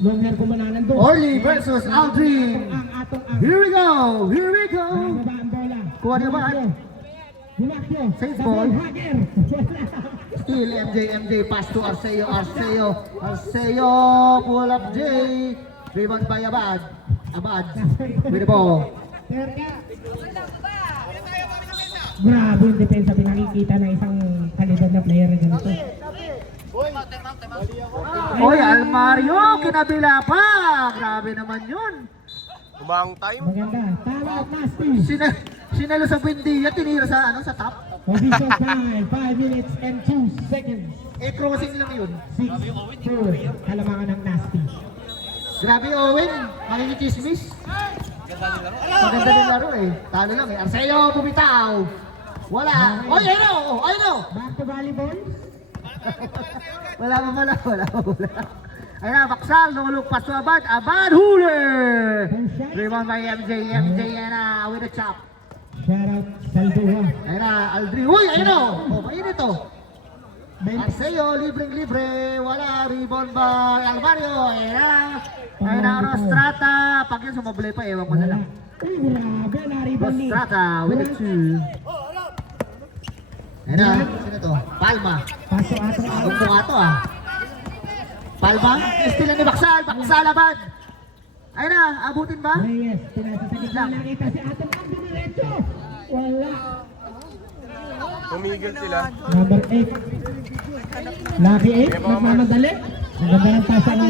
long hair kumanan doon. Orly versus Aldrin. Here we go. Here we go. Baba ang bola. Kuha niya ba? Dimakyo. Safe ball. Hager. Still MJ pass to Arceo pull up J. Rebound by Abad with the ball. Grabe yung depensa pinakikita ng isang kalidad na player na ganito. Oy, Almario, kinabila pa. Grabe naman yun. Umang time. Maganda. Tama at nasty. Sinalo sa Buendia, tinira sa top. Official time, 5 minutes and 2 seconds. Crossing lang yun. 6-4. Kalamangan ng nasty. Grabe, Owen, makikichismis. Maganda din laro eh. Talo lang eh. Arceo, bumitaw. Wala. Oy, ayun. Back to volleyball. Wala. Ayun na, Baksal, nulog pas to Abad huli! Rebound by MJ yan na, with a chop. Shout out Salduha. Ayun na, Aldrin, uy, ayun o! Oh, mainit to. Arceo, libreng-libre, wala, rebound by Almario, ayun na, Rostrata, pag yun sumablay pa, ewan ko na lang. Uy, grabe, na-rebound ni. Rostrata, with a two. Ayun na, sino to? Palma. Paso ato. Gusto nga to ah. Palma, still ni Baksal Abad. Ayun na, abutin ba? Reyes, pinasa sa gitna, nakita si Atong ang dumiretso. Wala. Tumigil sila. Number 8. Lucky 8, nagmamadali. Ang ganda ng pasa ng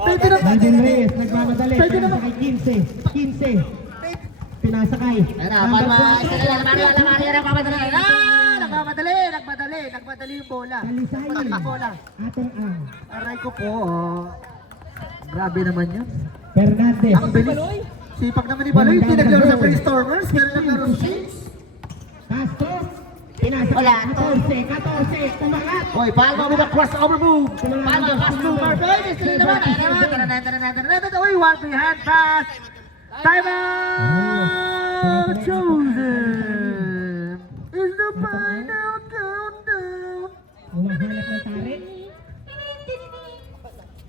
Pwede na. Alvin Reyes, nagmamadali. Pwede Pinasa naman. kay 15. Pinasakay. Ayun na, Palma, Almario, nagmadali yung bola. Kalisayin. Yung bola. Atong ang Aray ko po, grabe naman yun. Fernandez. Ang bilis. Sipag naman ni Baloy, hindi naglaro sa Brainstormers, pero naglaro sa Shades. Castro. Pinasa Wala. kay 14. Tumangat. Oy, Palma with a crossover move. Palma, pass to Marvin, still naman. Oy, one free hand pass. Time out! Chosen is the final countdown. Umahanap ng tarik.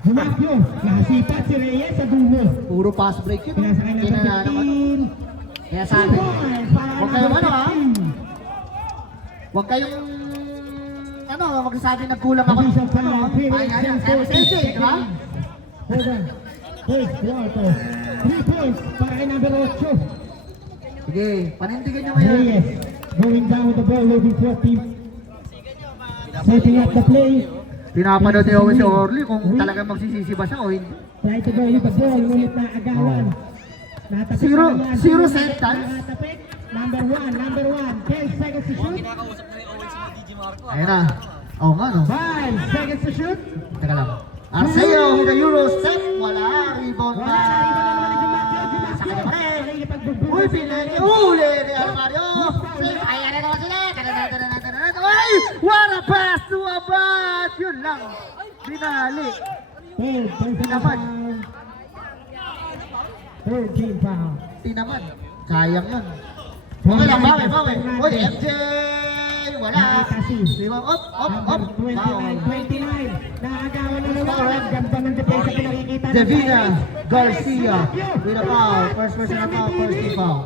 Humakyo. Nasipat si Reyes sa dulo. Puro pass break yun. Pinasakay ng Kinala naman. 15. Kaya sabi, huwag kayong huwag kayong magsasabi nagkulang ako. Ayan, di ba? Hold on. First quarter. 3 points para kay number 8. Sige, panindigan nyo ngayon. Reyes going down with the ball, looking for team. Setting up the play. Pinapanood ni Owen si Orly kung talagang magsisisi ba siya o hindi. Try to go with the ball, ngunit na agawan. Natapik Zero sentence. Natapik. Number 1. 10 seconds to shoot. Ayun na. Oo nga no. 5 seconds to shoot. Teka lang. Arceo with the Euro step. Wala. Rebound Wala. na. Rebound na naman ni Jumacio. Sakit pa rin. Nakikipagbubuhay. Uy, pinili. Uli ni Almario. Ayan na naman sila. Uy! What a pass to Abad! Yun lang. Binali. Third team foul. Tinaman. Sayang yun. Okay lang, bawi. Uy, MJ! Wala. Rebound. Up. Number 29. Naagawan na naman. Ganda ng depensa pinakikita ng Davina Pirates. Garcia with a foul. First person na foul, first team foul.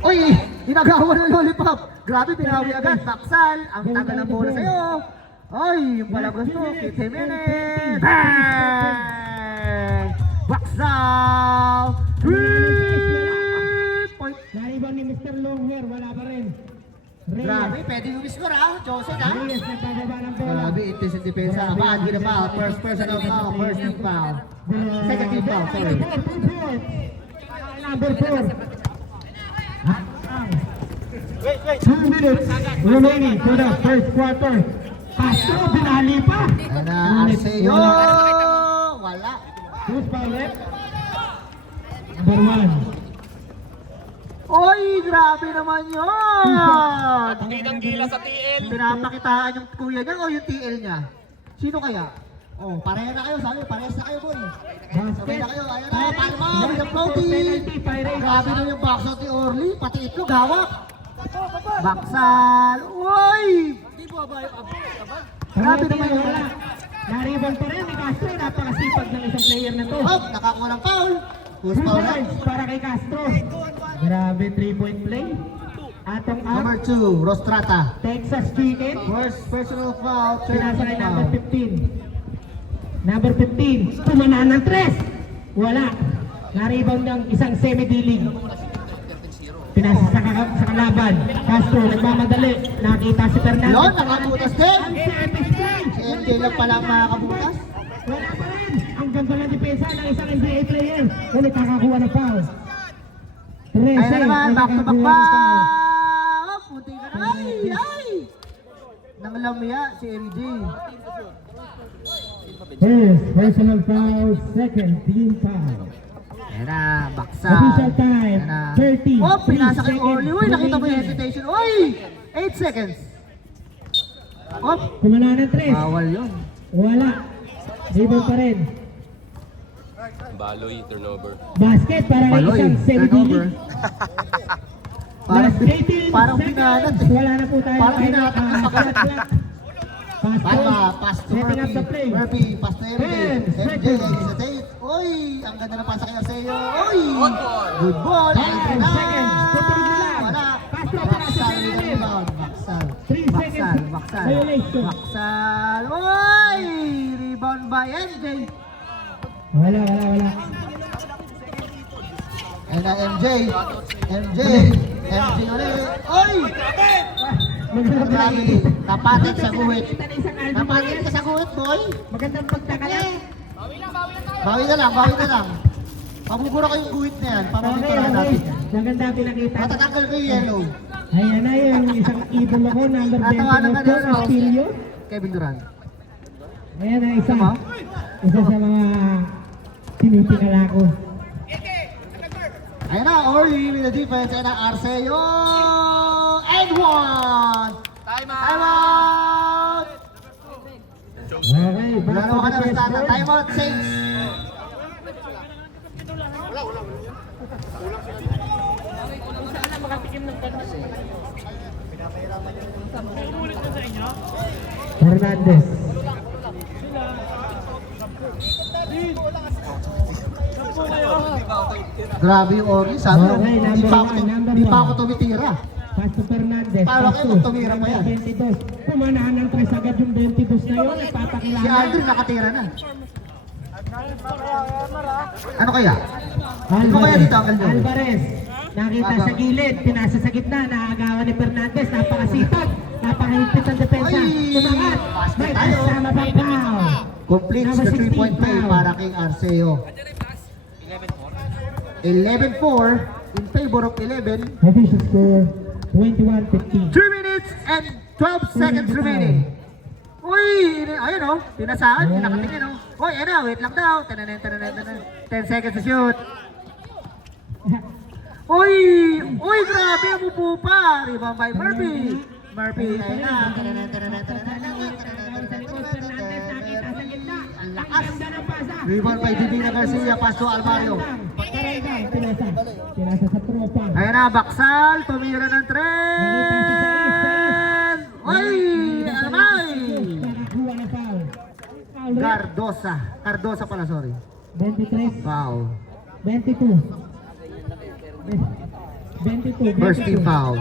Uy! Inagawan ng lollipop. Grabe, pinawi agad. Baksal. Ang tagal ng bola sa'yo. Ay, yung pala gusto. Kit Jimenez. Bang! Baksal. 3-point. Naribang ni Mr. Longhair. Wala pa rin. Grabe, pwede yung score ha. Jose ha. Reyes nagpababa ng bola. Grabe, itis yung depensa. Abad with a foul. First personal foul, first team foul. Second team foul, sorry. Number 4. 2 minutes remaining for the first quarter. Castro, binali pa. Ayan na, Arceo. Wala. Who's foul left? Number 1. Oy, grabe naman yun! Gila sa TL. Pinapakitaan yung kuya niya o yung TL niya? Sino kaya? Oh, pareha na kayo, sabi, parehas na kayo, boy. Sabay na kayo, ayan na, Palma, with the floating. Grabe na yung backshot ni Orly, pati itlog, hawak. Baksal, uy! Castro Grabe naman yun. Wala. Na-rebound pa rin ni Castro. Napakasipag ng isang player na to. Hop, nakakuha ng foul. Who's Two foul na? points para kay Castro. Grabe, 3-point play. Atong Number up. 2, Rostrata. Texas Chicken. First personal foul, third Pinasa kay number foul. 15. Number 15. Pumanaan ng 3. Wala. Na-rebound ng isang semi-dilig. Pinasa sa kalaban. Castro, nagmamadali. Nakita si Fernandez. Yun, nakabutas din. Ang service play. Si MJ lang pala ang makakabutas. Wala pa rin. Ang ganda ng depensa ng isang NBA player. Ulit nakakuha ng foul. 13. Ayun na naman, back to back nakakuha ba? ng foul. Oh, punti ka na. Ay! Nanglamya si MJ. First, personal foul. Second, team foul. Ayan na, baksa. Official time, Ayan na. 30 Oh, pinasa kay seconds Orly. Uy, nakita mo yung remaining. hesitation. Uy! 8 seconds. Oh, Pumanaan ng 3. bawal yun. Wala. Rebound pa rin. Baloy, turnover. Basket para kay Baloy, isang turnover. semi-dilig. Parang, Last 18 parang seconds. pinanat eh. Wala na po tayo. Parang hinatak na Clock, clock. Pass Palma, to- pass to setting up the Murphy. play. Murphy, pass to MJ. 10 MJ, seconds. hesitate. Uy, ang ganda ng pasa kay Arceo. Uy! Good ball. 5 seconds. Tutuloy mo lang. Wala. Castro, Baksal pinasa sa with the ilalim. rebound. Baksal. 3 Baksal. seconds. Baksal. Violation. Baksal. Uy! Rebound by MJ. Wala. And MJ. MJ ulit. Uy! Grabe. Napatid sa guhit. Napatid ka sa guhit, boy. Magandang pagtakalan. Bawi na lang. Pabubura ko yung guhit na yan. Pamamito na natin yan. Maganda pinakita. Matatanggal ko yung yellow. Ayan na yung isang idol ako, number 20 Natawanan ka ko, na, Castillo. Kevin Durant. Ayan na isa. Tama? Isa sa mga tinitingala ko. Ayan na, Orly with the defense. Ayan na, Arceo. And one! Time out! Okay, back Lalo to ka na, the first Rastata. round. Time out, Saints. Hernandez. Grabe yung Orly. Sabi ko, Okay, di pa ako, number di pa one. ako tumitira. Pass to Fernandez. Paano Pass kayo to kung tumira pa yan? 22. Pumanaan ng 3 agad yung 22 na yun. Si Nagpapakilala. Aldrin nakatira na. Ano kaya? Ano kaya dito, Uncle Joe? Alvarez. Nakita sa gilid. Pinasa sa gitna. Naagawan ni Fernandez. Napakasipag. Napakahigpit ang depensa. Ay! Tumangat. Basket May tayo. kasama pang foul. Completes the 3-point play para kay Arceo. 11-4 in favor of 11. Official score 21-15. 3 minutes and 12 seconds remaining. Uy! Ayun o, pinasaan, nakatingin o. Uy, ayun na, wait lang daw. 10 seconds to shoot. Uy! Uy, grabe, umupo pa. Rebound by Murphy. Murphy, ayun na. Ang lakas. Rebound by Divina Garcia, pass to Alvario. Pinasa sa tropa. Ayun na, Baksal, tumira ng 3. Uy! Alamay! Nakakuha na foul. Foul rate. Cardosa pala, sorry. 23, Foul. 22. 22. First team foul.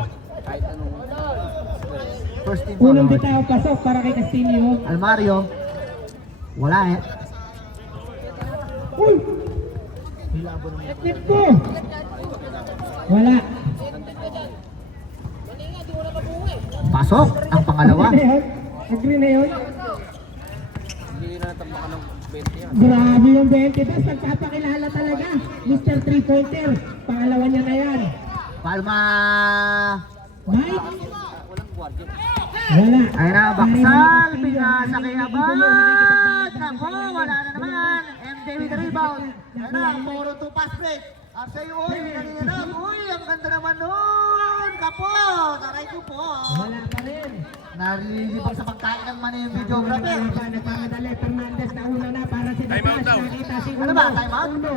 First team foul. Unang bitaw pasok para kay Castillo. Almario. Wala eh. Uy! Tip ko! Wala. Pasok ang pangalawa. Agree na yun? Agree na yun? Grabe yung 20. Tapos nagpapakilala talaga. Mr. 3-pointer. Pangalawa niya na yan. Palma. Mike? Wala. Ayun na, Baksal. Pinasa kay Abad. Nako, wala na naman. MJ with the rebound. Ayun na, 4-2 pass break. Arceo, uy, naninanap. Uy, ang ganda naman nun. Kapot. Aray ko po. Wala pa rin. Narilibang sa pagkain ng mani yung videographer. Nagpamadali. Fernandez na una na para si Datas. Nakita si Uno. Ano ba, time out? Uno.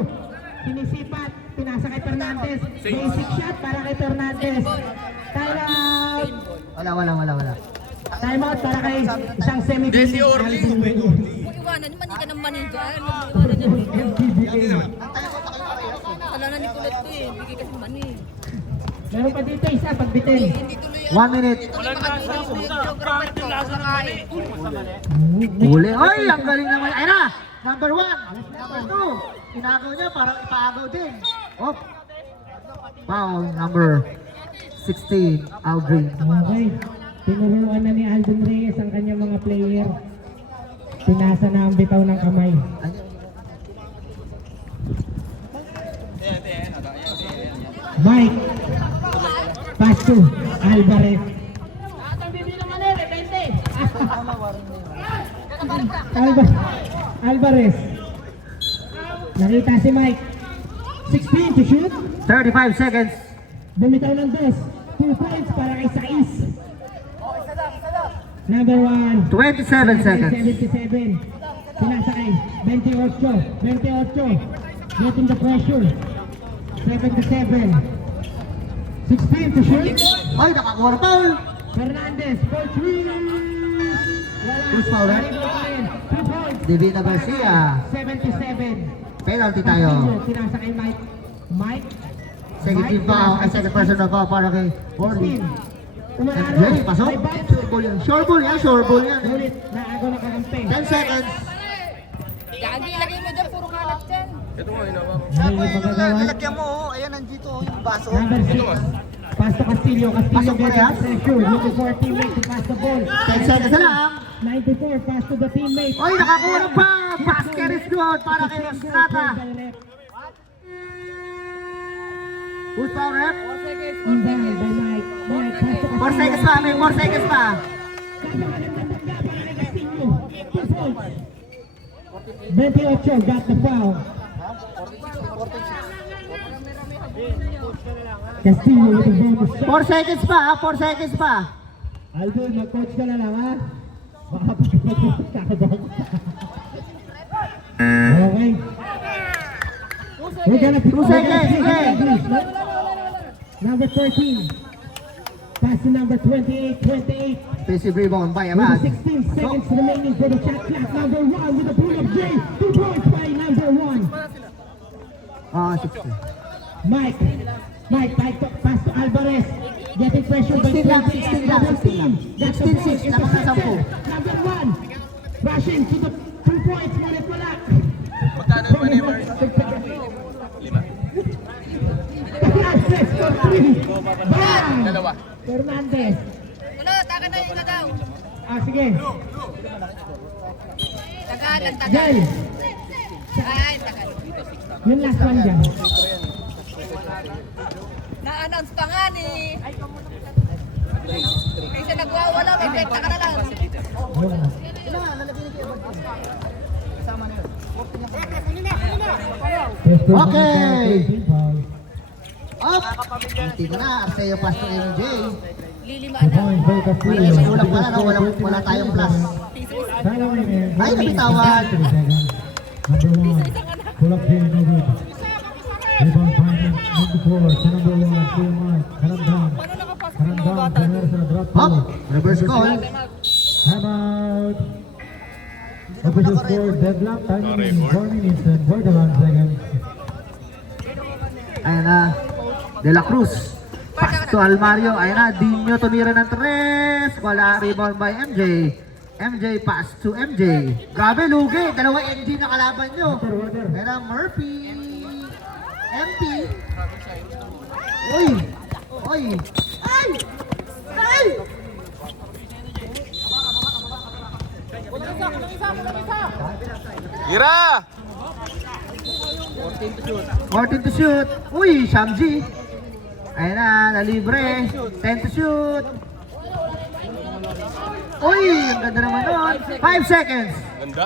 Sinisipat. Pinasa kay Fernandez. Basic shot para kay Fernandez. Time out. Wala. Timeout para kay isang semi-D Desi League. Orly. Alvin Reyes. Iwanan, mani ka ng mani dyan. Iwanan niya. MTBA. Wala na ni Kulot ko eh. Bigay kasi mani. Meron pa dito isa pagbitin. Hindi tuloy 1 minute. Wala Huli. Ay, ang galing naman. Ayun na. Number 1. Number 2. Inagaw niya, parang ipaagaw din. Op. Foul number 16, Aldrin. Okay. Tinuruan na ni Alvin Reyes ang kanyang mga player. Pinasa na ang bitaw ng kamay. Mike. Pass to Alvarez. Alvarez. Nakita si Mike. 16 to shoot. 35 seconds. Bumitaw ng 2. 2 points para kay Sais. Number 1. 27 seconds. 77. Pinasa kay 28. 28. Getting the pressure. 77. 16 to shoot. Ay, nakakuha na foul. Fernandez for 3. Wala. Who's foul, eh? 2 points. Divina Garcia. 77. Penalty tayo. Pinasa kay Mike. Mike. Second team foul. Ay, second personal foul para kay Orly. Umanalo. Jerry, pasok. May bounce. Sure ball yan. Sure ball yan. Sure ball yan. Ulit. Naago na kakampi. 10 seconds. Gagi, ilagay mo dyan. Puro kalat dyan. Ito nga, hinawa ko. May magagawa. Nilagyan mo, oh. Ayan, nandito oh, yung baso. Number 6. Pass to Castillo. Castillo Pasok pa getting yan? the pressure. Looking for a teammate to pass the ball. 10 seconds na lang. 94. Pass to the teammate. Oy, nakakuha ng foul. Basket is good para kay Estrada. Who's foul, ref? Inbound by Mike. Mike, pass to 4 seconds pa. May 4 seconds pa. Castillo. 2 points. 28 got the foul. Castillo with a bonus shot. 4 seconds pa. 4 seconds pa. Aldo, mag-coach ka na lang ha. Baka pag-kakabang. Okay. We're gonna 2 seconds, okay. Number 13. Pass to number 28. Offensive rebound by With Amad. 16 seconds remaining for the shot clock. Number 1 with a pull-up J. 2 points by number 1. Ah, 16. Mike, pass to Alvarez. Getting pressure by 16 lang, 16 16 lang, 16 lang. That's the 16, point. 6, laban ng 10. Number 1. Rushing to the 2 points. Ngunit wala. Magkano ba ni Mars? Fernandez for 3. Bang! Dalawa. Fernandez. Wala, taga na yung daw. Sige. Tagalan, tagal. Jai. Ay, tagal. Yung last one dyan. Na-announce pa nga ni. May siya nagwawala, may benta ka na lang. Okay. Up. Hindi ko na. Arceo pass to MJ. Lilimaan na. Wala isang ulang pala. No? Wala tayong plus. Ay, nabitawan. Pull up here, no good. Rebound final, number 4, sa number 1, Kuya Mark, Karandang. Karandang, Karandang sa drop Up. ball. Reverse call. Time out. Official score, deadlock, time in 4 minutes and 41 seconds. Ayan na. De La Cruz. Pass to Almario. Ayan na. Dinyo tumira ng 3. Wala. Rebound by MJ. MJ pass to MJ. Grabe, lugi. Dalawa MJ na kalaban nyo. Ayan na. Murphy. MP. Uy. Uy. Ay. Ay. Gira! 14 to shoot. Uy, Shamji. Ayan na, nalibre. 10 to shoot. Uy, ang ganda naman nun. 5 seconds. Ganda.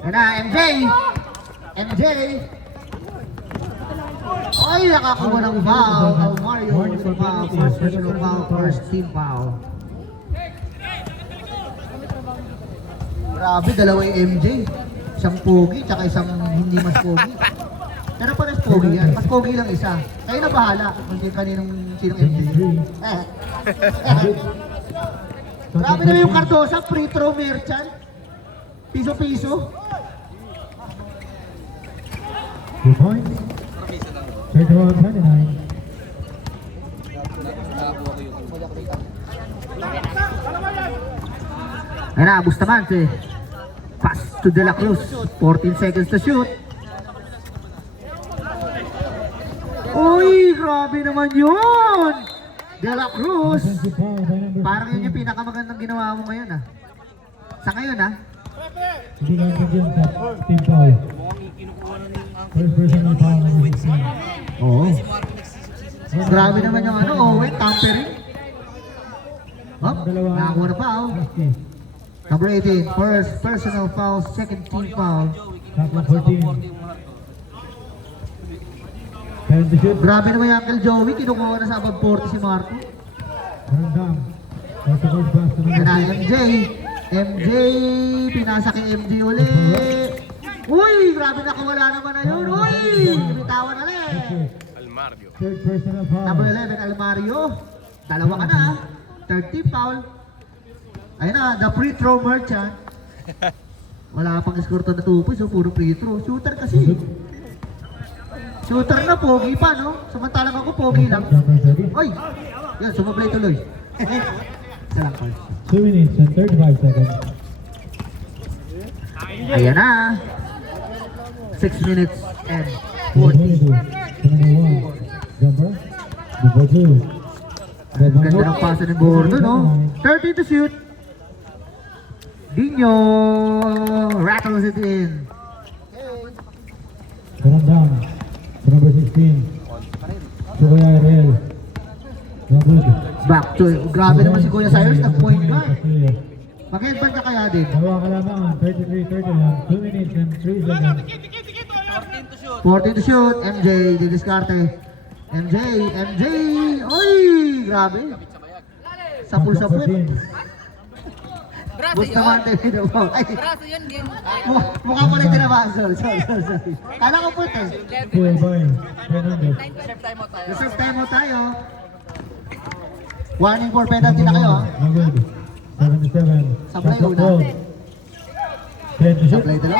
Ayan na, MJ. MJ. Uy, nakakuha ng foul. Mario with the foul. First personal foul, first team foul. Grabe, dalawa yung MJ. Isang pogi, tsaka isang hindi mas pogi. Pero parang pogi yan. Mas pogi lang isa. Kayo na bahala kung kaninong sinong MJ. Grabe na yung Cardosa, free throw merchant. Piso-piso. 2 points. 31-29. Ayan na, Bustamante. Pass to De La Cruz. 14 seconds to shoot. Uy, grabe naman yun! De La Cruz. Offensive foul by number Parang yun 16. yung pinakamagandang ginawa mo ngayon ah. Sa ngayon ah. Hindi lang bigyan sa team foul. First personal foul number 16. Oo. Grabe naman yung ano, Owen, tampering. Hop, nakakuha na foul. Husky. Number 18, first personal foul, second team foul. Top of 14. 7 to shoot. Grabe naman yung Uncle Joey, kinukuha na sa above 40 si Marco. Randang. That's the first pass to Yan na, number 6. MJ. MJ, pinasa kay MJ uli. Uy, grabe nakawala naman na yun. Uy, bitawan na ulit. Almario. Third personal foul. Number 11, Almario. Dalawa ka na. Third team foul. Ayun na, the free throw merchant. Wala pang score to na 2 points, so puro free throw. Shooter kasi. Shooter na, pogi pa, no? Samantalang ako, pogi lang. Jumper 30. Oy! Yan, sumablay tuloy. Isa lang, Carl. 2 minutes and 35 seconds. Ayan na. 6 minutes and 22. 40. To number 1. Jumper. Number 2. Ganda ng pasa ni Bordo, no? 30 to shoot. Dino rattles it in. Randang. To number 16. To Kuya Ariel. Good. Back to, grabe naman si Kuya Cyrus, nag-point guard. Mag-headband ka kaya din. Dalawa ka lamang. 33-31. 2 minutes and 3 seconds. 14 to shoot. MJ, didiskarte. MJ, MJ. Oy, grabe. Sapul sa puwet. 14. Braso yun. Bustamante. Ay, Braso yun din. mukha pa rin tinabahan. Sorry. Kala ko puwet eh. Kuya Bay. Fernandez. Serve time out tayo. Reserve time mo tayo. Warning for penalty na kayo. Good. 77. Sablay Shot una. clock. 10 to shoot. Sablay dalawa.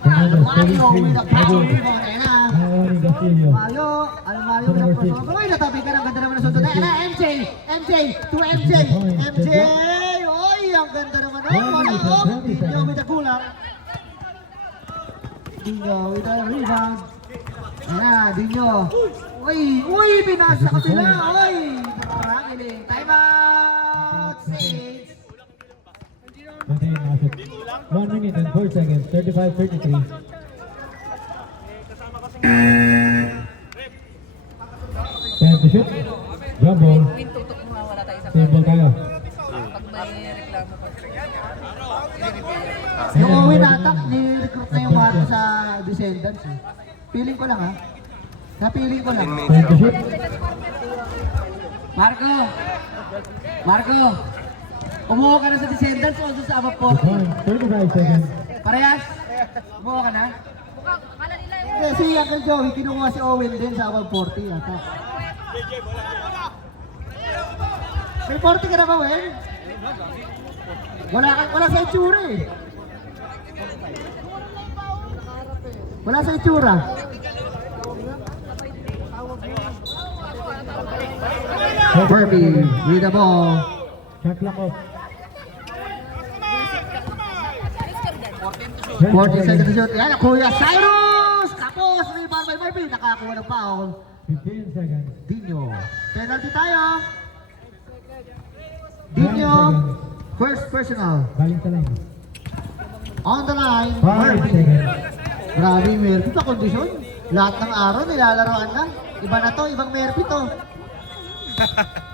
Fernandez. Mario, 33. with a foul. Good. Ayan na. Nakakuha Castillo. Mario, Mario na po. Uy, natabi ka ng ganda naman ng sunod. Ayan na, MJ, to MJ. MJ, oy, ang ganda naman. Dino with the kulang. Dino with the rebound. Ayan na, Dino. Uy, binasa ka sila. Uy, maraming. Time out. Saints. 1 minute and 4 seconds. 35-33. 10 to shoot. Jump ball. Win tutok mo wala tayo sa Same ball tayo. pag may reklamo pa. Yung Owen attack, ni-recruit na yung Marco sa Descendants. Eh. Feeling ko lang ha. Napiling ko lang. 10 to shoot. Marco, umuha ka na sa Descendants o sa Above 2 points. 35 seconds. Parehas? Umuha ka na? Si Uncle Joey, kinukuha si Owen din sa Above 40 ata. May 40 ka na ba, Wen? Wala sa itsura eh. Wala sa itsura. Kirby with the ball. Shot clock off. 40 seconds to shoot. Yan, Kuya Cyrus! Tapos, rebound by Murphy. Nakakuha ng foul. 15 seconds. Dino. Penalty tayo. 9 Dino. seconds. First personal. Galing sa line. On the line. 5 Murphy. seconds. Grabe, Murphy pa kondisyon. Lahat ng araw nilalaroan na. Iba na to, ibang Murphy to.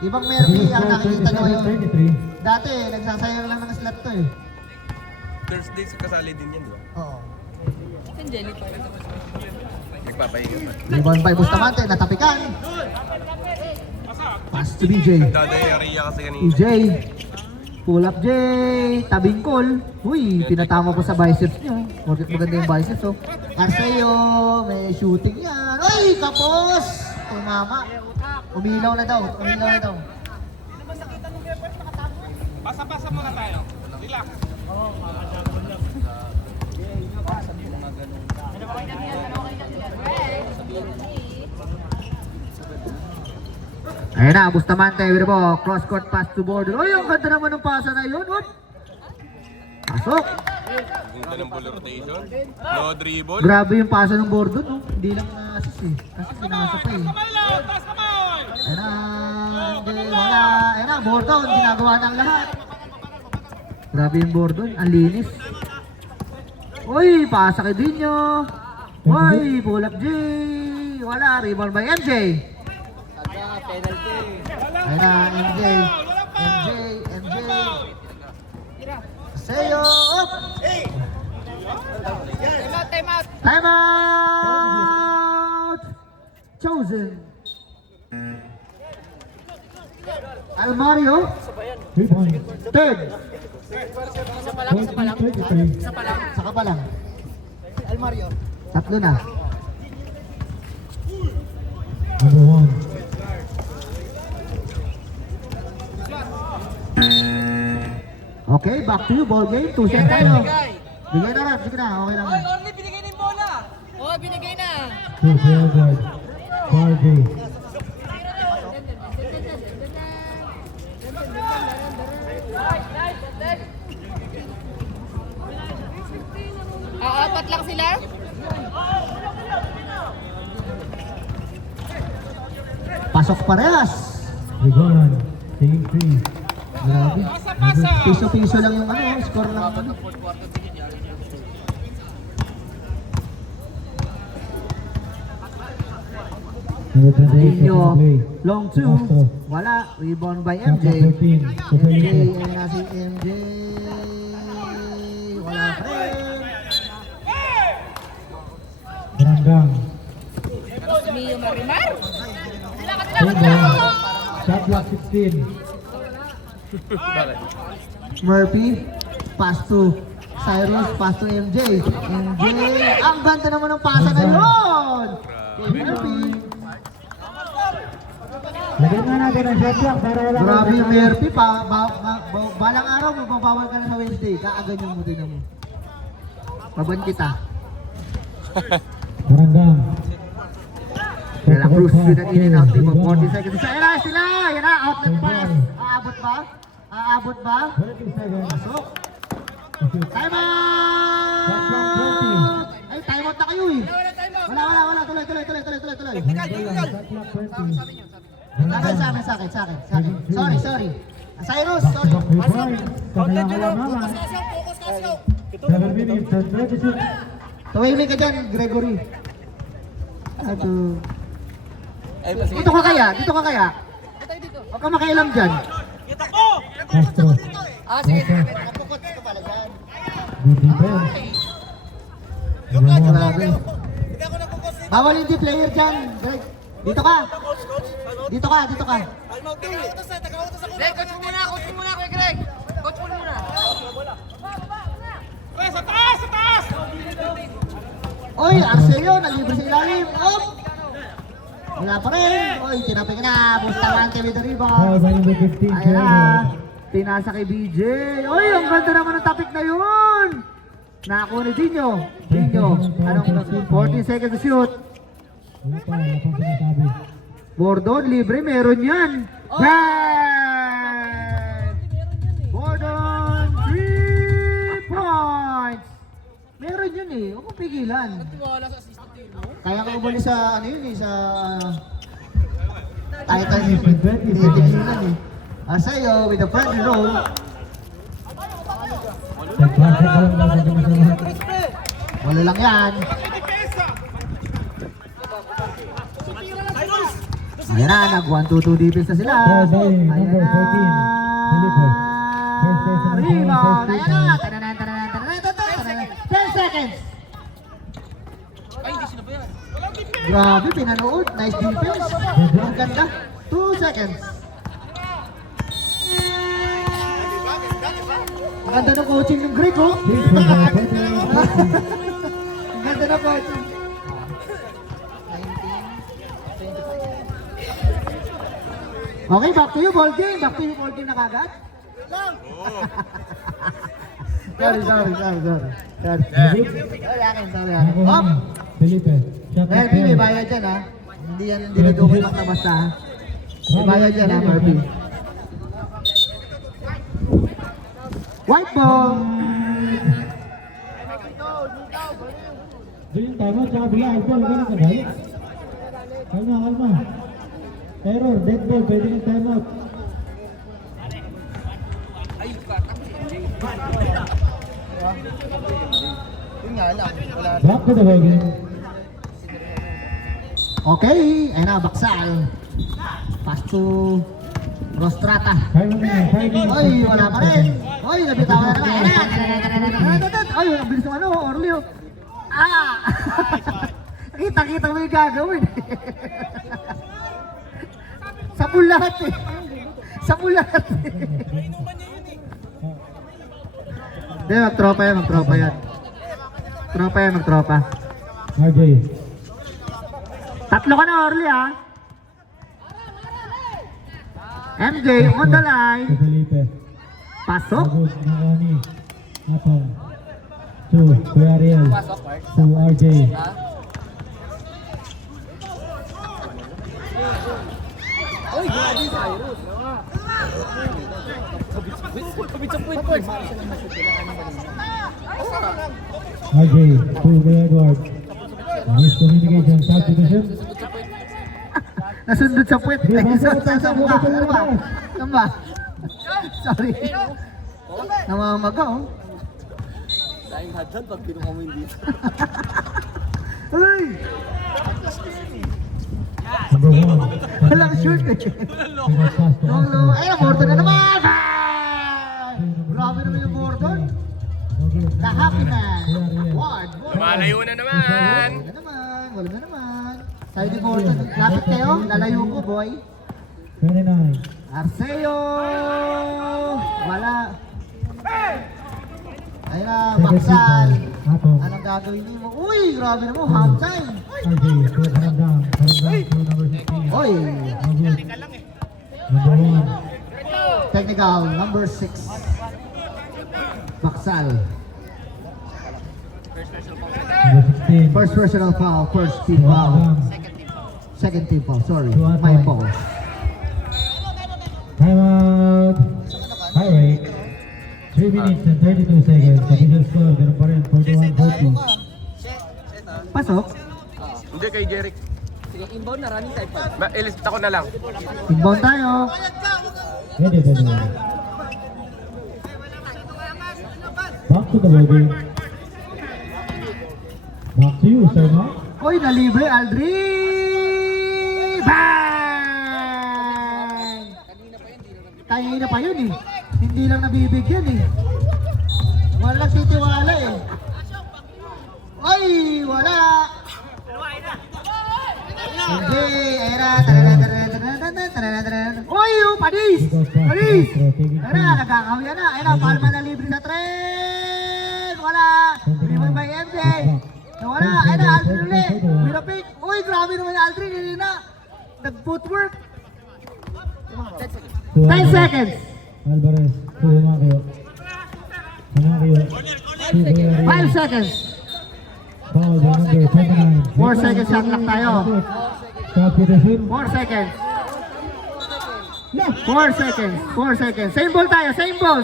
Ibang Murphy ang nakikita nyo ngayon. 33. Dati, nagsasayang lang ng slot to eh. Thursday kasali din yan, di ba? Oo. Yung jelly pa. Nagpapahinga pa. Rebound by Bustamante, natapikan. Pass to BJ. Daday Aria kasi kanina. EJ. Pull up J. Tabing call. Uy, pinatama po sa biceps niyo. Bakit maganda yung biceps, oh. Arceo, may shooting yan. Uy, kapos! Tumama. Umilaw na daw. Pasa-pasa muna tayo. Relax. Ayun na, Bustamante, Wirbo, cross court pass to Bordon. Uy, ang ganda naman ng pasa na yun. Uy! Pasok! Ganda ng ball rotation. No dribble. Grabe yung pasa ng Bordon, no? Hindi lang na-assist eh. Kasi pinasa pa eh. Ayun na, hindi, wala. Ayun na, Bordon, ginagawa ng lahat. Grabe yung Bordon, ang linis. Uy, pasa kay Dinyo. Uy, pull up J. Wala, rebound by MJ. Ayun na, MJ. MJ. Sayo, up! Time out! Chosen. Almario, Rebound. third. 23. Saka pa lang. Tatlo na. Number 1. Okay, back to you, ball game. 2 set tayo. Bigay na rin, sige na, okay lang. Orly, binigay na yung bola. Oo, binigay na. To player guard. Barbie. Apat lang sila. Pasok parehas. Rebound. Taking 3. Grabe. Piso-piso lang yung score lang. Number 28. Dinyo, Play. long two. Wala, rebound by MJ. Number 13. To MJ, player. ayun na si MJ. Wala pa rin. Brandang. Mio Marimar. Rebound. Shot clock 16. Bakit? Murphy, pass to Cyrus, pass to MJ. MJ, ang ganda naman ng pasa na yun! Kay Murphy. Lagyan nga natin ang shot clock para wala Grabe kang yung sayang. Murphy, balang araw, mababawal ka na sa Wednesday. Kaaganyan mo din mo. Baban kita. Brandang. De La Cruz with an in and out team of 40 seconds. Ayun na sila! Ayun na, outlet pass. Aabot ba? Aabot ba? 30 seconds. Pasok. To shoot. Time Shot clock out! Ay, time out na kayo eh. Wala time out. Wala. Tuloy. Shot clock 20. Sa akin. Sorry. Cyrus, sorry. Back rebound. Kailangan ko lang naman. Focus Casio. 7 minutes and 36. Tuwing ka dyan, Gregory. Ato. Dito ka kaya? Huwag ka makialam dyan. Castro. Sige. Good defense. Grabe. Bawal hindi player dyan, Greg. Dito ka. Greg, coach mo muna, Kuya Greg. Coach mo muna. Oy, Arceo, nalibre sa ilalim. Wala pa rin. Oy, tinapik na. Bustamante with the rebound. Foul by number 15. Ayan na. Taylor. Pinasa kay BJ. Oy, ang ganda naman ng topic na yun. Nakakuha ni Dinyo. Anong 14 seconds to shoot. Wala pa sinasabi. Bordon, libre, meron yan. Right! Bordon, 3 points. Meron yun eh, huwag mong pigilan. Wala sa assistant team mo. Kaya ka umuli sa sa title Minutes and 20 seconds. tinigilan eh. Arceo with the front row. Nagpasa ka lang naman sa mga. Wala lang yan. Ayan na, nag 1-2-2 defense na sila. Foul by Ayan number 14. Deliver. First person on Rebound. first Ayan na. rebound. Tananan. 10 seconds. Grabe, pinanood. Nice defense. Ang ganda. 2 seconds. Ang ganda ng coaching ng Greek, oh. Six by number 14. Ang ganda ng coaching. Okay, back to you, ball game. Back to you, ball game na kagad. Sorry. Sorry akin. Nakuha Hop! na. Felipe. Shot Eh, clock may 12. bayad dyan ha. Hindi yan dinudukot lang na basta ha. May bayad dyan ha, Marvin. White ball! Doon yung timeout, tsaka bila, alcohol, ganun ka balik. Kalma. Error, dead ball, pwede ng timeout. Yun nga lang, wala. Back to the ball game. Okay, ayun na, baksal. Pass to Rostrata. 5 minutes. Oy, wala pa rin. Oy, nabitawan na naman. Oy, ang bilis ng ano, Orleo. Ah! Kita mo yung gagawin. Sa lahat eh. Sa lahat eh. Hindi, magtropa yan. Magtropa. RJ. Tatlo ka na, Orly, ha? MJ, on the line. To Felipe. Pasok. Agos, nakuha ni Atong. To Kuya Ariel. To RJ. RJ, to Kuya Edward. Miscommunication, substitution. Nasundot sa puwet. Sa mukha. Ano ba? Sorry. Namamaga, oh. Sayang hadlan pag kinuha mo yung dito. Uy! Number 1. Walang shoot eh. Long. Ay, Gordon na naman! Grabe naman yung Gordon. The happiness award. Lumalayo na naman. Wala na naman. Sabi ni Gordon, lapit kayo, lalayo ko, boy. 29. Arceo! Wala. Ayun na, Baksal. Atong. Anong gagawin niyo mo? Uy, grabe naman, half time. RJ, to Karandang. To number 16. Oy, Number 1. technical, number 6. Baksal. Number 16. First personal foul, first team foul. Second team foul, sorry. My fault. Timeout. High rate. 3 minutes and 32 seconds. Official score, ganun pa rin. 41-40. Pasok. Hindi kay Jeric. Sige, inbound na, running type pa. Ilist ako na lang. Inbound tayo. Pwede. Back to the ball game. Back to you, sir, no? Oy, nalibre, Aldri! Bang! Kanina pa yun eh. Hindi lang nabibigyan eh. Walang titiwala eh. Oy, wala! Hindi, ayun na. Oy, yung Panis! Panis! Ayun na, nagkakawian na. Ayun na, Palma na libre sa tren! Wala! Libre by MJ! Wala! Ayun na, Aldrin ulit! Mirapik! Uy, grabe naman yung Aldrin! Hindi na! Nag-footwork! 10 seconds! Alvarez, to Humakio. 5 seconds! Foul by number 29. 4 seconds shot clock tayo. Substitution. 4 seconds! 4 seconds! 4 seconds! Same ball tayo! Same ball!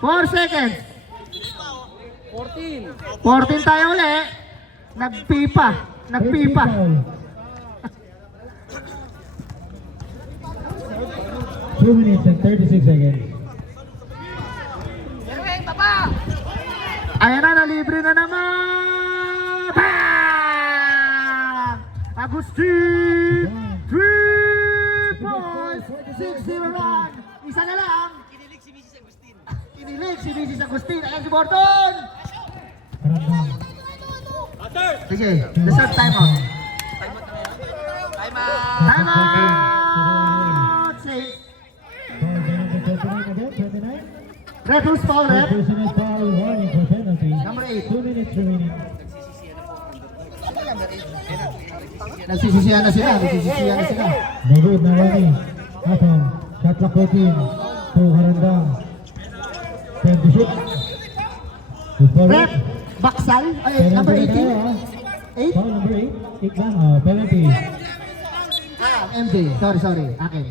4 seconds! 14 tayo ulit! Nagpipa! 2 minutes and 36 seconds. Ayan na, nalibre na naman! Bang! Agustin! 3 points! 6-0 run! Isa na lang! Kinilig si Mrs. Agustin! Ayan si Bordon! Karandang. Sige, reserve timeout. Timeout! Say, Foul by number 29 again. 29. red who's foul, red? Personal foul, warning for penalty. Number 8. 2 minutes remaining. Nagsisisiyan na sila. Bagod na warning. Atong. Shot clock 14. 2 Karandang. 10 to shoot. Good for Rep, it. Baksal, ay, number 18. 8? Foul number 8. 8 lang. Penalty. MJ, sorry, akin.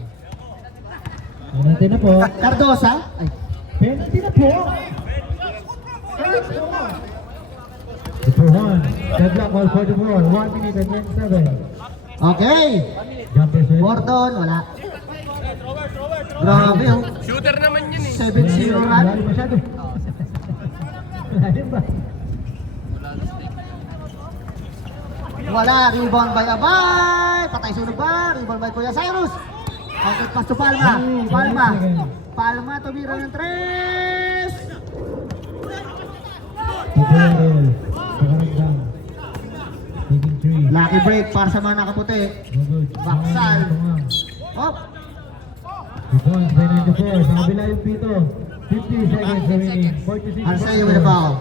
Penalty na po. Cardosa, ay, Penalty na po. Good for 1. Deadlock ball 44. 1 minute and 27. okay. Jumper set. Gordon, wala. Grabe, oh. Shooter naman yun eh. 7-0 run. Malalim masyado. Malalim ba? Wala, rebound by Abay. Patay sunog ba? Rebound by Kuya Cyrus. Okay, pass to Palma. Palma, tumira ng 3. Tutorial. Pakaragdang. Taking 3. Lucky break para sa mga nakaputi. No good. Baksal. Oh, 2 points by 94. Sa kabila yung pito. 50 seconds remaining. 46 Arceo with a foul.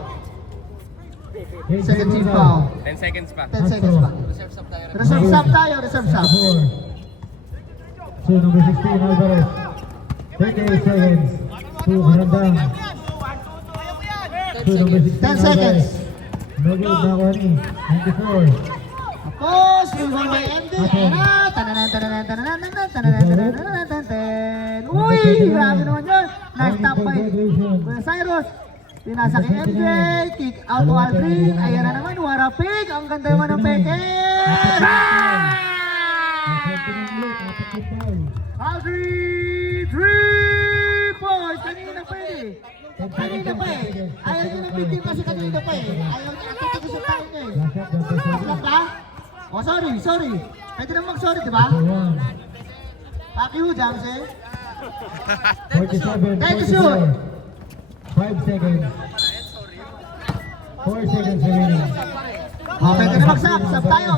Second team foul. 10 seconds pa. 10 seconds pa. Reserve sub tayo, reserve sub. 4. So number 16 Alvarez. 38 seconds. 2 Karandang. So number 16 10 seconds. No good na ako ni. 94. Tapos, rebound by MD. Ayan na. Tananan. Uy, grabe naman yun. Nice top by Kuya Cyrus. Pinasa kay MJ. Kick out to Aldrin. Ayan na naman. Warapig. Ang ganda naman ng peke. Aldrin! 3 points. Kanina pa eh. Kanina pa eh. Ayaw niya ng 15 kasi kanina pa eh. Ayaw niya. Ang titigo sa tayo niya eh. Lang ba? Oh, sorry. Pwede nang mag-sorry, di ba? Happy who, Jamse? 47. Take the shoot. 5 seconds. 4 seconds remaining. Oh, pwede na mag-sub. Sub tayo.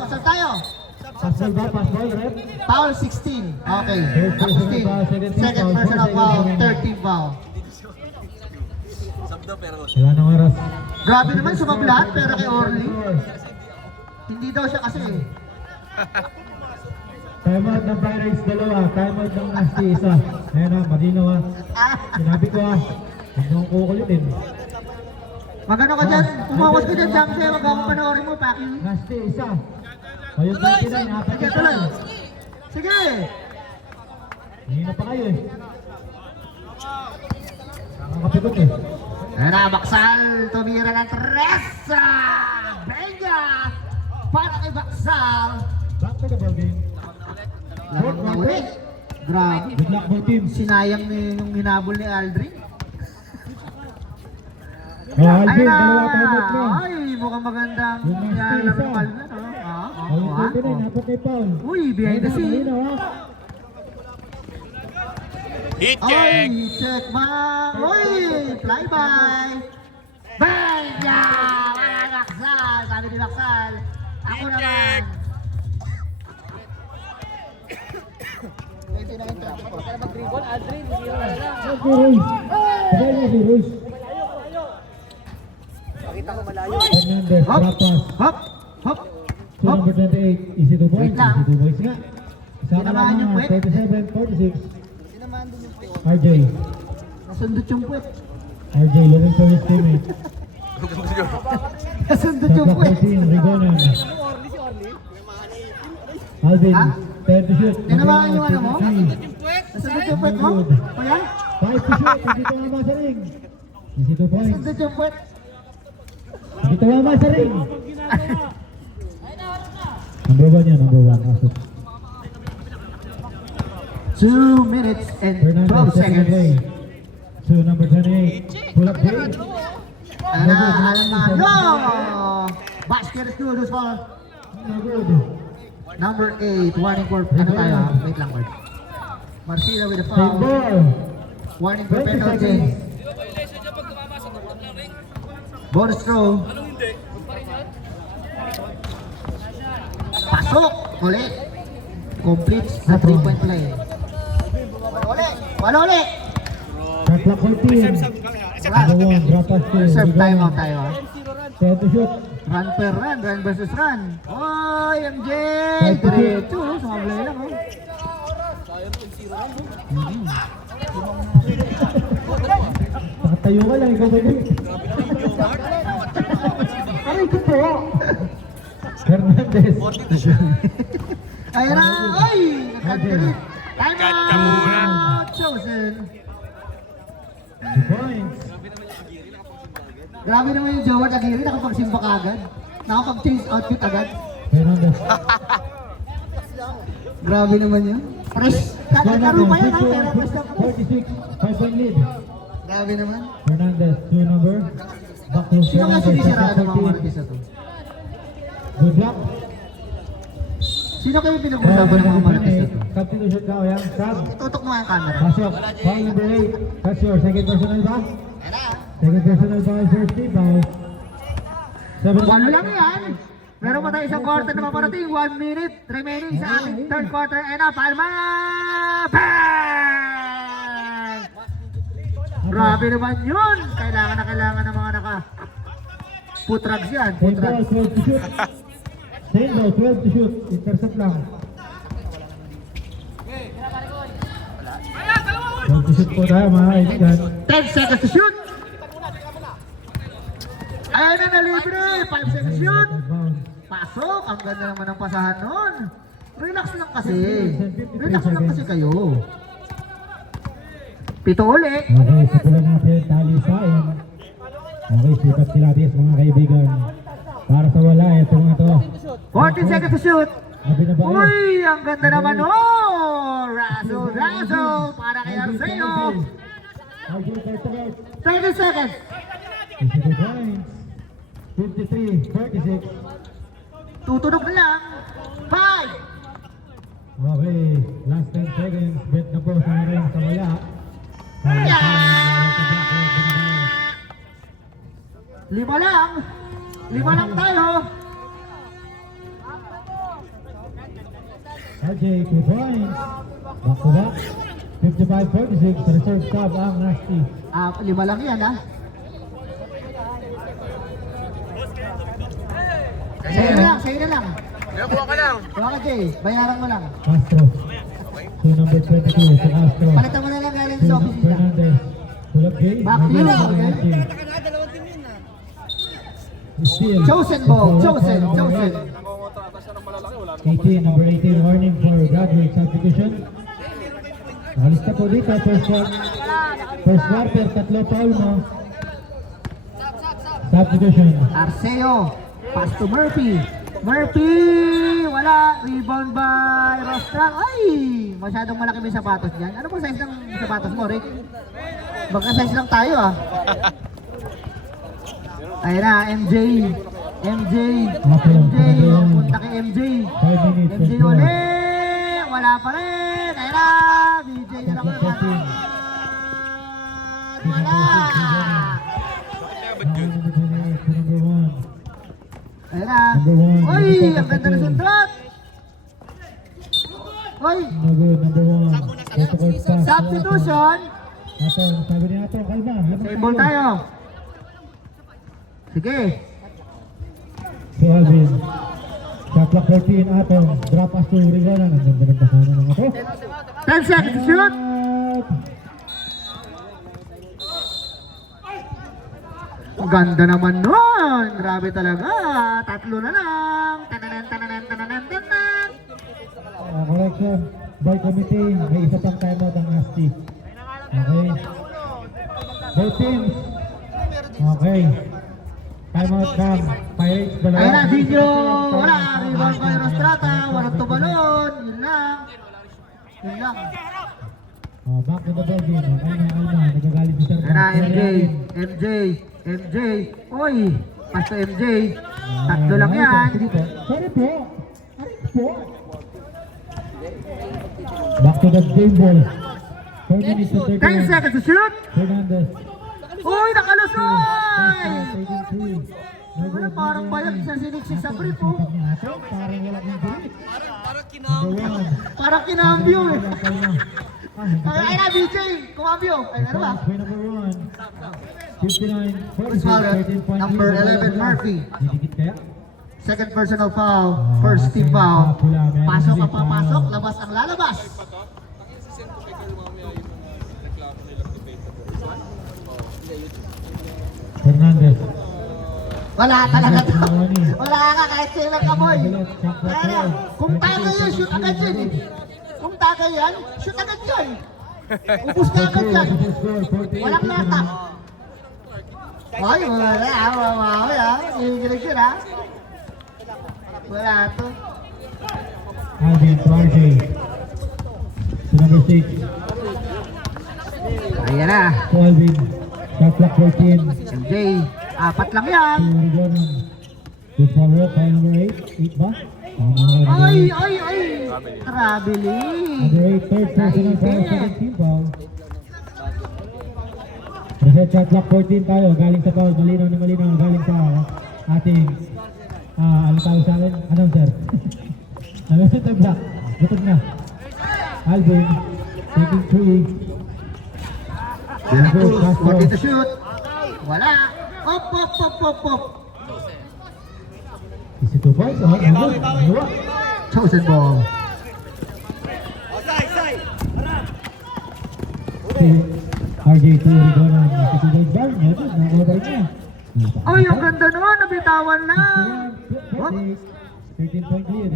Pasal ba? Pasal, rep? Foul 16. Okay. 16. Second personal foul. 13 foul. Wala nang oras. Grabe naman sumablat, pero kay Orly. Hindi daw siya kasi eh. Time out ng Pirates, 2. Time out ng Nasty, 1. Ayan na, malinaw ha. Sinabi ko ha. Huwag nang kukulitin. Magano ka dyan? Umawas ka dyan, Jamse. Wag akong panoorin mo, Paki. Nasty, 1. Ayun, 29, apat Sige, na tuloy. tayo. Sige. Hindi na pa kayo eh. Nakakapikot eh. Ayan na, Baksal. Tumira ng 3. Benga. Para kay Baksal. Back to the ball game. Larang na ulit. Grabe. Good luck both teams. Sinayang yung hinabol ni Aldrin. Oh, Alvin, Ayun na. dalawa time out na. Ay, mukhang magandang Yung Nasty, nilalaro isa. pal na, no? Ayun, 29, apat na foul. Uy, behind the scene. Malinaw ha. Heat Ay, check. check ma. Uy, flyby. Bang! Yeah! Wala Baksal. Sabi ni Baksal. Ako Heat naman. check. Si Ruiz. Sabay mo si Ruiz. Hernandez, Hop, drop pass. hop, hop. To number 28, easy to points. Wait lang. Easy to points nga. Isa ka Tinamaan yung lang puwet. 37, 46. RJ. Nasundot yung puwet. RJ looking for his teammate. Nasundot yung Shot puwet. 14, Rigonen. Alvin, Ha? 10 to shoot. Tinamaan yung ano mo? 3. Nasundot yung puwet mo? Kuya? 5 to shoot, hindi tumama sa ring. Easy to points. Nasundot yung puwet. Hindi tumama sa ring. Number 1 yan, number 1. Asok. 2 minutes and 12 Fernandez, second seconds. play. So number 28, pull up game. Alamano! Basket is good, for No good. number 8. Warning for, ano tayo? Wait lang, wait. Marcila with a Same foul. ball. Warning for 20 penalty. seconds. Bonus throw. Pasok! Uli. Complete sa 3-point play. Wala uli! Shot clock 14. Number 1, drop pass to Reserve Rigonen. timeout tayo. 10 to shoot. Run per run, run versus run. Oy, MJ! Right to shoot. Diretso, sumablay lang. Oh. Nakatayo ka lang, ikaw ba yun? Aray ko po! Fernandez. Ayan na! Ay! Nagkagalit! Time Cut ka muna. out! Chosen! 2 points. Grabe naman yung Jowa Aguirre, nakapagsimba ka agad. Nakapag-change outfit agad. Fernandez. Grabe naman yun. Fresh! Laro pa yun ha, pero fresh na fresh. 46. 5-point lead. Grabe naman. Fernandez, 2 number. Back to Sino nga Fernandez. sinisiraan ng mga 13. Marquez na to? Good luck. Sino kayo pinag-usapan ng mga Marquez na to? Substitution ka o yan. Sab. Tutok mo ang camera. Pasok. Foul number 8. That's your second personal ba? Second personal ba kay first team ba? 7 Walo lang yan. Meron pa tayo isang quarter na paparating. 1 minute remaining sa ating third quarter. And na, Palma! Bang! Grabe naman yun. Kailangan na kailangan ng mga foot drugs yan. Foot Same ball, drugs. 12 to shoot. Same ball, 12 to shoot. Intercept lang. 12 to shoot po tayo mga kaibigan. 10 seconds to shoot. Ayan na libre. 5 seconds to shoot. Pasok. Ang ganda naman ng pasahan nun. Relax lang kasi. Relax lang kasi kayo. 7 uli. Okay, sipulan natin tali sain. Okay, sipat sila Tis mga kaibigan. Para sa wala, ito nga to. 14 seconds to shoot. Sabi na ba kayo? Uy, ang ganda naman. Oh! Razzle para kay Arceo. 30 seconds. 52 points. 53, 46. Tutunog na lang. 5. Okay, last 10 seconds. Bet na po sa rin sa wala. Lima lang. Lima lang tayo. RJ, 2 points. Back to back. 55-46. Reserve sub ang Nasty. Lima lang yan ha. Sa'yo na lang. Kuha ka lang. Kuha ka Jay, bayaran mo lang. Castro. So number 22 sa Castro. Palitan mo na lang galing sa office nila. Fernandez. Tulad Gay. Back to you, okay? Steal. Chosen ball, chosen. 18, number 18, warning for graduate substitution. Nakalista po dito, first quarter, 3 foul mo. Substitution. Arceo, pass to Murphy. Murphy, wala. Rebound by Rostral. Ay, masyadong malaki may sapatos dyan. Ano po size ng sapatos mo, Rick? Baka size lang tayo ah. Ayun na, MJ. Punta kay MJ. 5 minutes. MJ ulit. Wala pa rin. Ayun na, BJ na lang ulit. Wala. Number 1. Ayun na. Uy, ang ganda na sundot. Uy, Number 1. Protocol staff. substitution. Atong, sabi ni Atong, kalma. Same ball tayo. Sige. So Alvin. Shot clock 14, Atong. Drop pass to Rigona. Ang ganda ng pasanan ng ako. 10 seconds to shoot. Ang ganda naman nun. Grabe talaga. 3 na lang. Tananan. Correction. By committee, may isa pang timeout ang Nasty. Okay. Both teams. Okay. Timeout ng Pirates. Ayun na, video. Wala. Rebound kay Rostrata. Walang tumalon. Yun lang. Back to the ball game. Alma. Nagagalit si Sir. Ayun na, MJ. Uy. Pass to MJ. 3 lang yan. Sorry po. Back to the game ball. 4 minutes to 10 seconds to shoot. Fernandez. Uy, nakalusoy! 83. Wala, parang bayag sa siniksik sa brief, oh. Parang wala kang break. Number 1. Parang kinambyo, eh. Ay na, BJ! Kumambyo! Ay, ano ba? Number 1. 59. First foul, number 11, Murphy. Didikit kaya? Second personal foul, first team foul. Pasok ang papasok, labas ang lalabas. Wala talaga to. Wala ka kahit sila kamoy. Kaya kung tagay yan, shoot agad yan eh. Kung tagay yan, shoot agad yan. Ubus na agad yan. Walang lata. Ay, wala. Hinigilig yun ha. Wala to. Alvin to RJ. To number 6. Ayan na. To Alvin. Shot clock 14. MJ, apat lang yan. To Rigonan. To Samuel, file number 8. 8 ba? Ay. Traveling. Number 8, third personal foul, second team foul. Reset shot clock 14 tayo. Galing sa foul. Malinaw na malinaw. Galing sa ating ano tawag sa akin? Announcer. Nag-set the block. Butog na. Alvin. Taking 3. Working to shoot. Wala. Op. Is it 2 points? Oh, ano? Chosen ball. Si RJ to Rigonan. Si Tudor Bar. Ito, na-over niya. Ay, ang ganda naman. Nabitawan lang. 13-point lead.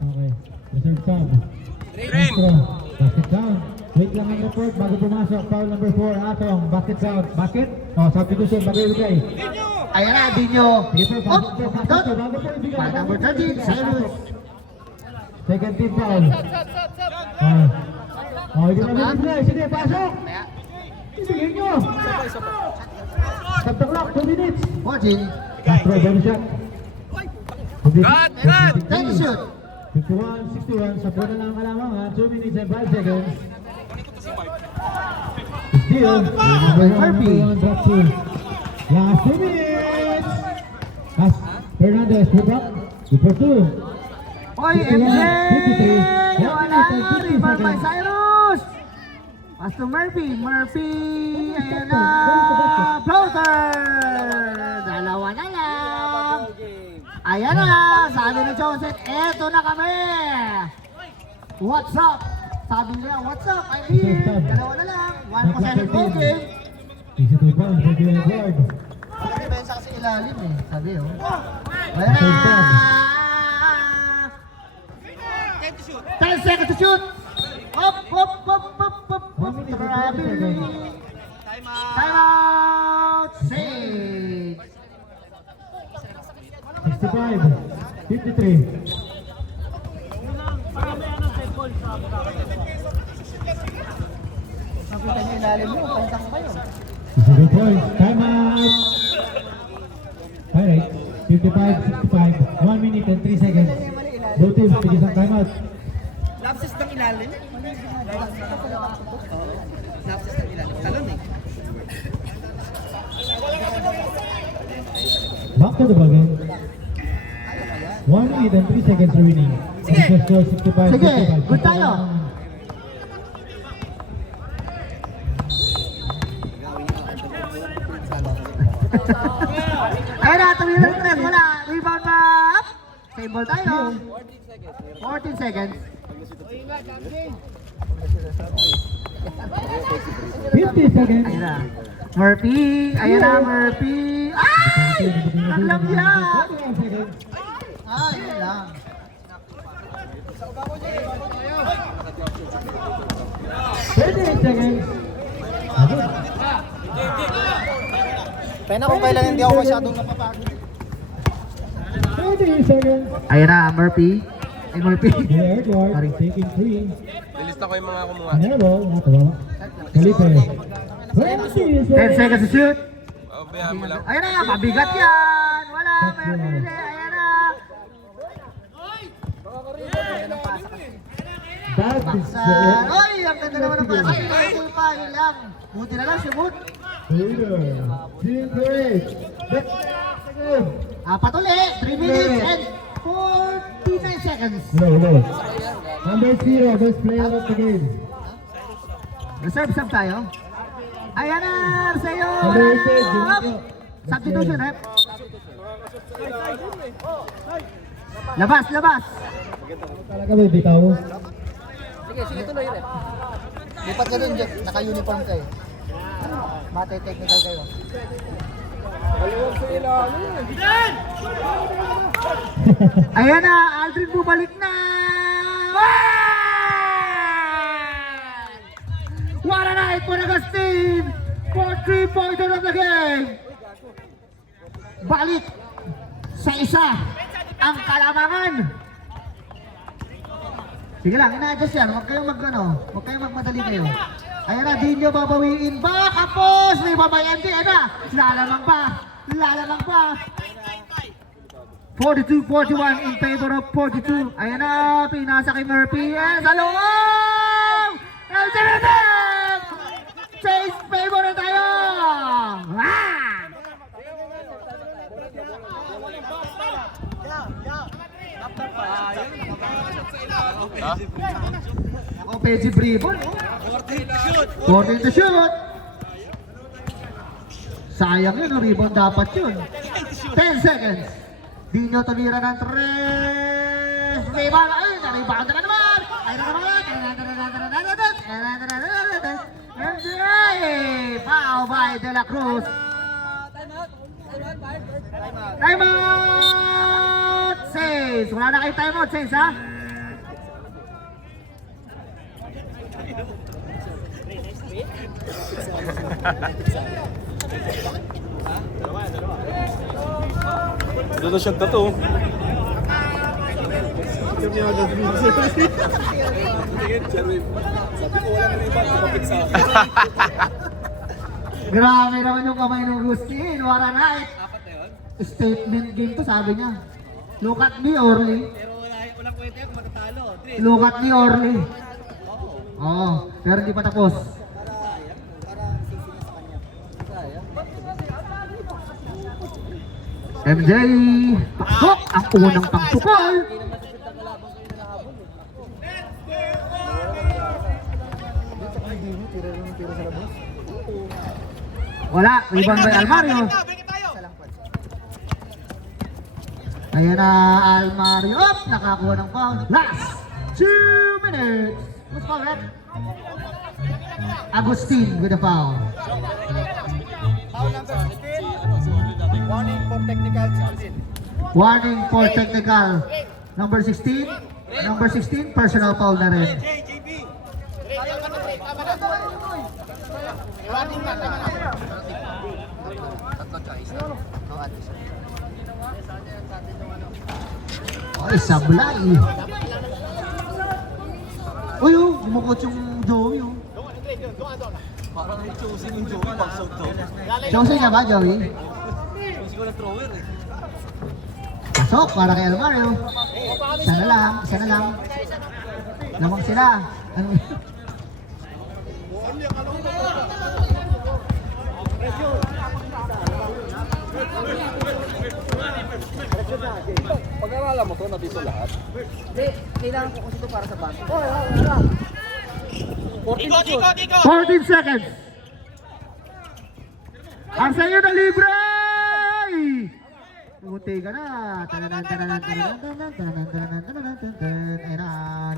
Okay. Reserve sub. Rim. Astro. Basket down. Wait lang ang report bago pumasok. Foul number 4. Atong. Basket down. Basket. Substitution. Bago ibigay. Ayan na, Dinyo. Sige po. Op. Dot. Dot. Bago po ibigay. Foul number 13, Cyrus. Second team foul. Hindi na ibigay. Sige, pasok. Ibigay nyo. Stop the clock. 2 minutes. Watching. Castro, bonus shot. Cut! Take the shoot. 51-61, sa puna lang kalamang ha, 2 minutes and 5 seconds. Steal, Murphy. drop 2. Last 2 minutes. As Fernandez, put up, for 2. Oy, MJ! Wala. Rebound by Cyrus. Pass to Murphy. Ayan na. Floater. Dalawa na lang. Ayan na. Sabi ni Joseph, eto na kami. What's up? Sabi niya, what's up? I'm here. Dalawa na lang. 1% ball game. 62 pounds for Dylan Ward. Parang depensa kasi ilalim eh. Sabi oh. Ayan na. 10 seconds to shoot. Up. 1 minute and 20 seconds. Time out. Save. 65, 53. Nakita niyo ilalim mo. Pantang kayo. 62 points, time out. Alright, 55-65, 1 minute and 3 seconds. Both teams, tigis ang time out. Lapses ng ilalim? Lapses ng ilalim. Talon eh. Back to the ball game. 1 minute and 3 seconds remaining. Sige. Score 65, Sige, 55. good tayo. Ayun na, tumira ng tres. Wala. Rebound ba? Same ball tayo. 14 seconds. 50 seconds. Ayun na. Murphy. Ayun na, Murphy. Ay! Ang lamya. 41 seconds. Ay, yun lang. 38 seconds. Pena kung kailan hindi ako masyadong napapagod. 38 seconds. Ayun na, Murphy. Ay, Murphy. Yeah, Edward, taking 3. Nilista ko yung mga kumuha. Anero, nakabawa. Felipe. 10 seconds to shoot. Bayaan mo lang. Ayun na, mabigat yan. Wala, Murphy. Ayun na. That is Oy, ang ganda naman ng pasa. Ay, pa, yun lang. Buti na lang, sumut. Leader. Team great. Apat uli. 3 minutes and 49 seconds. No. Number 0, best player of the game. Reserve sub tayo. Ayan na, sa'yo. Number 8, Up. Substitution, rep. Labas. Talaga ba bitaw? Sige, tuloy rin. Lipat ka dun, Jack. Naka-uniform kayo. Mate technical kayo. Ayan na, Aldrin bumalik na! What a night for Agustin! For 3-pointer of the game! Balik sa isa ang kalamangan! Sige lang, ina-adjust yan. Huwag kayong huwag kayong magmadali kayo. Ayan na, di nyo babawiin ba? Kapos! May babayan din, ayan na! Lalamang pa! 42-41 in favor of 42. Ayan na, pinasa kay Murphy. Ayan sa loob! Chase favor na tayo! Offensive rebound. 14 to shoot. Sayang yun, rebound dapat yun. 10 seconds. Di nyo tumira ng 3. Rebound. Ay, na-rebound na naman. Ay, na naman. Foul by De La Cruz. Timeout! Says. Wala na kayo timeout, Says, ha? Doon na siyang tattoo. Grabe naman yung kamay ng Agustin. What a night. Statement game to, sabi niya. Look at me, Orly. Walang kwenta yung matatalo. Look at me, Orly. Oo, pero hindi pa tapos. MJ, pasok ang unang pangsukol. Wala, rebound by Almario. Ayan na Almario, nakakuha ng foul. Last 2 minutes. What's foul, right? Agustin with a foul. Foul number 16. Warning for technical 16. Warning for technical. Number 16. Number 16, personal foul na rin. Ay, sablay. Uy, bumukot yung Joey. Parang choosing yung Joey pag shot to. Joey na ba, Joey? Choosing ko ng thrower eh. Pasok para kay Almario. Isa na lang. Lamang sila. Ano? Pag-aralan mo to, nandito lahat. Hindi, kailangan ko kasi ito para sa bangko. 14 seconds. Ang sa'yo na libre! Munti ka na. Ayun na,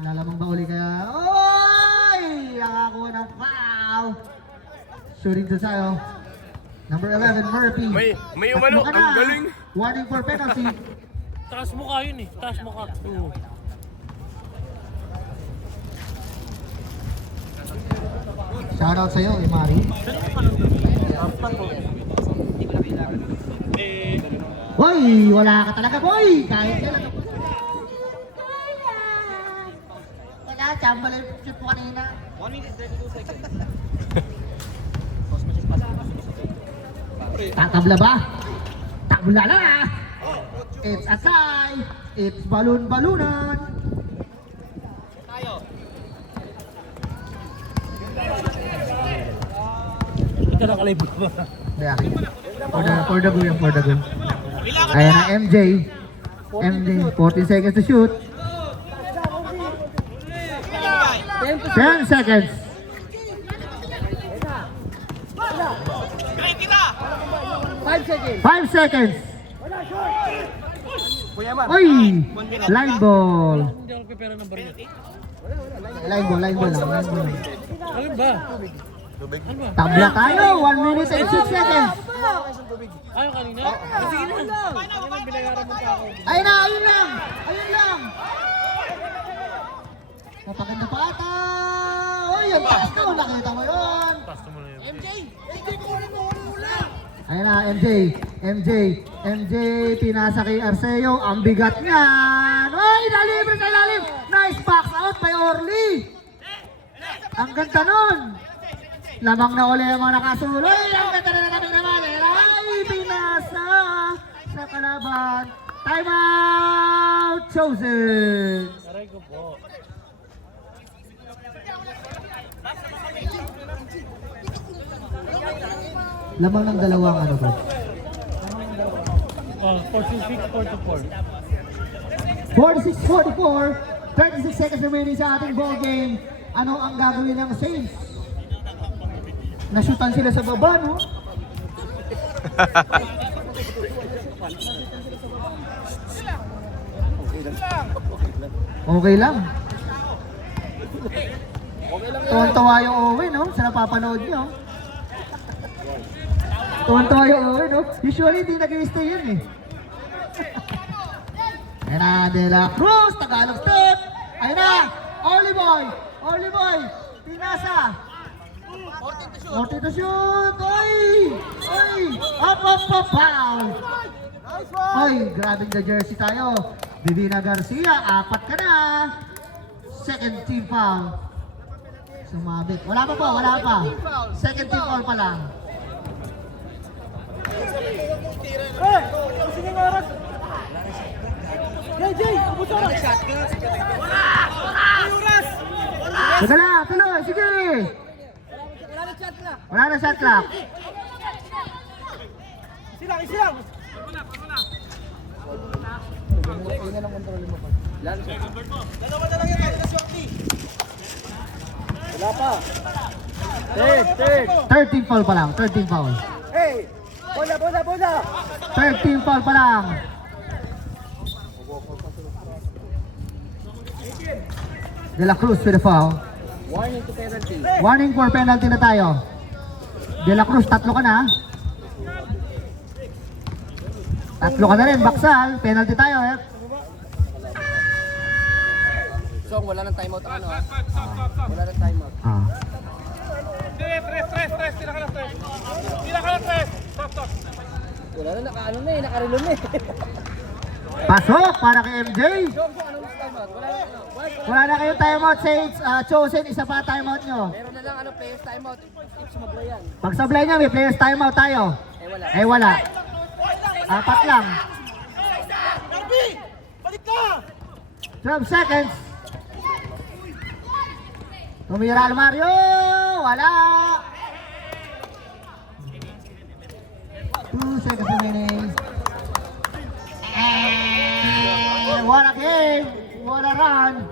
lalamang ba uli kaya? Oy! Nakakuha ng foul. Shooting to sa'yo. Number 11, Murphy. May umano, Tatlo ka na. ang galing. Warning for penalty. Taas mo ka yun eh. Taas mo ka. Shoutout sa'yo, Imari. Hoy! Wala ka talaga, boy! Kahit yan. Wala, chambal yung shoot mo kanina. 1 minute 32 seconds. Tatabla ba? Tabla na! It's a tie! It's balon-balunan! Ito nakalibot ba? Kaya, for the go yan, for the go. Ayan na, MJ. MJ, 14 seconds to shoot. 10 seconds. 5 seconds. Uy! Line ball. Hindi ako pipera ng baril. Line ball lang. Line ball. Alin ba? Tabla tayo, 1 minute and 6 seconds. Ayaw kanina? Sige na. Ayun na, ayun lang. Ayun lang. Napaganda pa ata. Uy, ang taas na. Nakita mo yun. Taas mo na yun. Ayun na, MJ, pinasa kay Arceo. Ang bigat niyan. Uy, nalibre sa lalim. Nice box out by Orly. Ang ganda nun. Lamang na uli ang mga nakasuloy. Ang ganda na namin naman. Ay, pinasa sa kalaban. Time out chosen. Aray ko po. Lamang ng dalawang ano ba? 46-44. 46-44, 36 seconds remaining sa ating ball game. Ano ang gagawin ng Saints? Nashutan sila sa baba, no? Okay lang. Tuwan-tuwa yung Owen, no? Sa napapanood nyo. Tuwan-tuwa yung Owen, no? Usually, hindi nag-i-stay yun, eh. Ayan na, De La Cruz, Tagalog step. Ayan na, Orly Boy, pinasa. 40 to shoot, oy, up, foul. Oy, grabing the jersey tayo. Divina Garcia, 4 ka na. Second team foul. Sumabit. Wala pa. Second team foul pa lang. Sige na, tuloy, sige. Wala na shot clock. Third team foul pa lang, 13 foul. Hey! Bola! 13 foul pa lang. De La Cruz with a foul. Warning to penalty. Warning for penalty na tayo. De La Cruz, 3 ka na. 3 ka na rin, Baksal. Penalty tayo, eh. So, wala nang timeout ang ano. Wala nang timeout. Ah. Wala na, naka-ano na eh, naka-relo na eh. Pasok para kay MJ. So, anong timeout? Wala na, ano. Wala na kayong timeout, Saints. Chosen, isa pa timeout nyo. Meron na lang, ano, players timeout. If sumablay yan. Pag sablay nyo, may players timeout tayo. Eh, wala. 4 lang. 12 seconds. Tumira al Mario. Wala. 2 seconds remaining. And what a game. What a run.